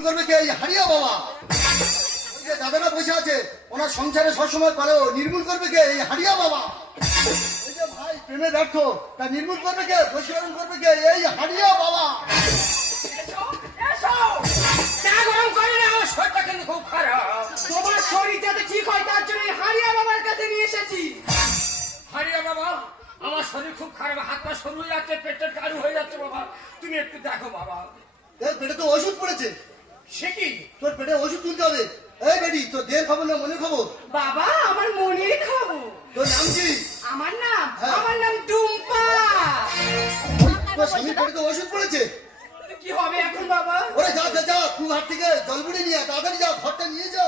নির্মূল করবে কে? এই হারিয়া বাবা। ওই যে দাদারা বসে আছে, ওনার সংসারে সবসময় কলেও নির্মূল করবে কে? এই হারিয়া বাবা। এই যে ভাই প্রেমে ব্যর্থ, তা নির্মূল করবে কে? বশীকরণ করবে কে? এই হারিয়া বাবা। খুব খারাপ, তোমার শরীর যাতে ঠিক হয় তার জন্য হারিয়া বাবার কাছে নিয়ে এসেছি। হারিয়া বাবা, আমার শরীর খুব খারাপ, হাত পা সরু হয়ে যাচ্ছে, পেটের কারু হয়ে যাচ্ছে বাবা, তুমি একটু দেখো বাবা। পেটে তো ওষুধ পড়েছে। সে কি? তোর পেটে ওষুধ তুলতে হবে। এই বেটি, তোর দেহের খবর না মনের খবর? বাবা, আমার মনের খবর। তোর নাম কি? আমার নাম? হ্যাঁ। আমার নাম টুম্পা। তোর স্বামীর পেটে তো ওষুধ পড়েছে। কি হবে এখন বাবা? ওরে যা যা যা, তুই হাট থেকে জলবুড়ি নিয়ে তাড়াতাড়ি যা, ঘরটা নিয়ে যা।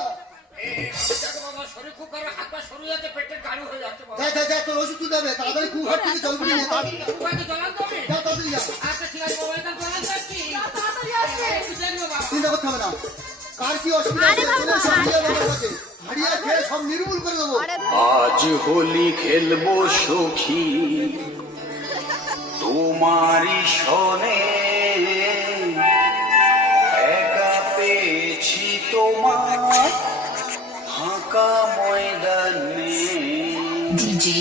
বাবা, শরীর খুব খারাপ, হাত পা সরু যাচ্ছে, পেটের কারু হয়ে যাচ্ছে বাবা। যা যা যা, তোর ওষুধ তুলতে হবে তাড়াতাড়ি, তুই হাট থেকে জলবুড়ি নিয়ে তাড়াতাড়ি যা। জলান তবে যা, তাড়াতাড়ি যা। আচ্ছা ঠিক আছে বাবা, এখন জলান যাচ্ছি। তাড়াতাড়ি আসবে, একটু দেখো বাবা। চিন্তা করতে হবে না, কার কি অসুবিধা আছে চলে এসো হারিয়া বাবার কাছে। হারিয়া খেয়ে সব নির্মূল করে দেবো। আজ হোলি খেলবো সখী তোমারই সনে, একা পেয়েছি তোমার ফাঁকা ময়দানে। DJ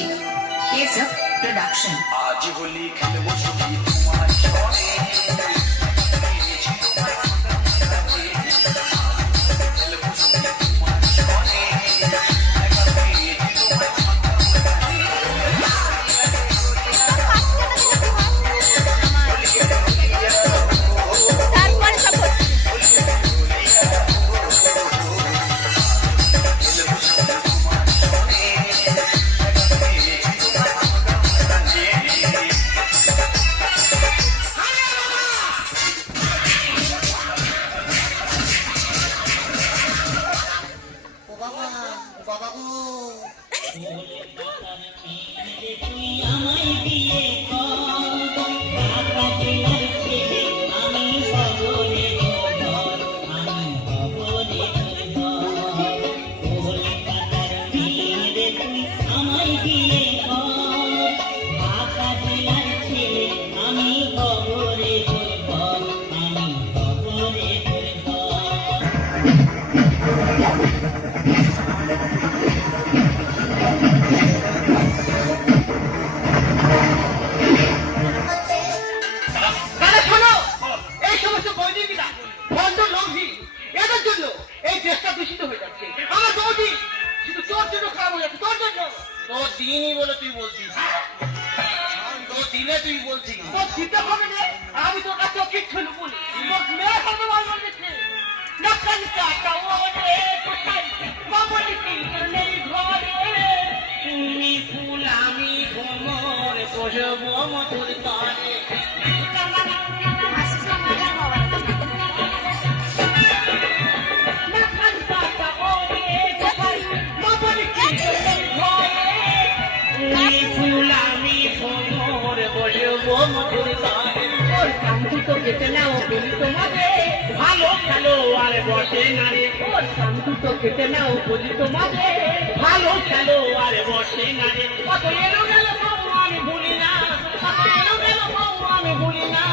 Keshab production. আজ হোলি খেলবো সখী তোমার সনে, পেয়েছি তোমার ফাঁকা ময়দানে। খেলবো সখী তোমার সনে, একা পেয়েছি তোমার ফাঁকা তারপরে সব হচ্ছে। ও বাবা, ও বাবা গো। দাদা শোনো, এই সমস্ত বৈদিকরা বন্ধ লোভী, এদের জন্য এই দেশটা দূষিত হয়ে যাচ্ছে। আমার বৌদি শুধু তোর জন্য খারাপ হয়ে যাচ্ছে, তোর জন্য। তোর দিনই বলে তুই বলছিস, তোর দিনে তুই বলছিস, তোর দিতে হবে না। আমি তোর কাছে কিচ্ছু বলি, তোর মেয়ে হবে মাল বলছে নকল কাটা ওরে কোথায় বাবলি তিনজনের ঘরে, তুমি ফুল আমি ভ্রমর বসবো মধুর তারে। ভালো খেলো আর বসে না রে, ওর শান্তি তো খেতে নাও বলি তোমাদের, ভালো খেলো আর বসে না রে। কত এলো গেল বউ আমি ভুলি না, কত এলো গেল বউ আমি ভুলি না।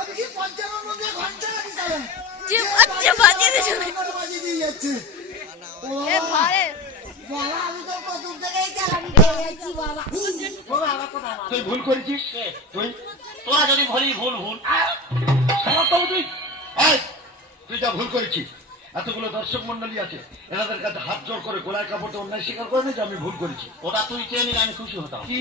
আমি কি পঞ্চায়েতের মধ্যে ঘন্টা লাগি তাহলে? যে বাচ্চা বাজিয়ে দিয়েছে। বাজিয়ে দিয়ে যাচ্ছে। ও এ ঘরে বাবা আমি তো প্রথম থেকেই চালানি করে যাচ্ছি বাবা। ও বাবা কোথায় তুই ভুল করেছিস, তুই তোরা যদি বলি ভুল ভুল খারাপ পাবো তুই। এই, তুই যা ভুল করেছিস, এতগুলো দর্শক মন্ডলী আছে, এনাদের কাছে হাত জোর করে গোলায় কাপড়ে অন্যায় স্বীকার করে নি যে আমি ভুল করেছি। ওটা তুই চেয়ে নিলে আমি খুশি হতাম। কি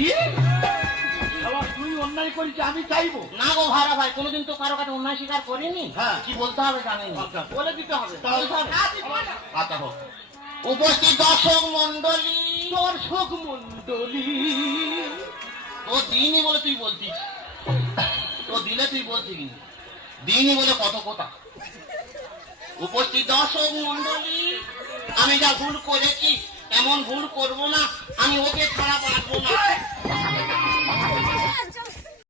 শালা, তুই অন্যায় করেছিস আমি চাইবো? না গো ভাড়া ভাই, কোনোদিন তো কারো কাছে অন্যায় স্বীকার করিনি। হ্যাঁ। কি বলতে হবে জানেন, আচ্ছা। বলে দিতে হবে। তাহলে বলতে হবে। আচ্ছা হোক, উপস্থিত দর্শক মন্ডলী, দর্শক মন্ডলী, ও দিনই বলে তুই বলছিস, তো দিলে তুই বলছিস কি দিনই বলে কত কথা। উপস্থিত দর্শক মন্ডলী, আমি যা ভুল করেছি এমন ভুল করব না, আমি ওকে ছাড়া পারবো না।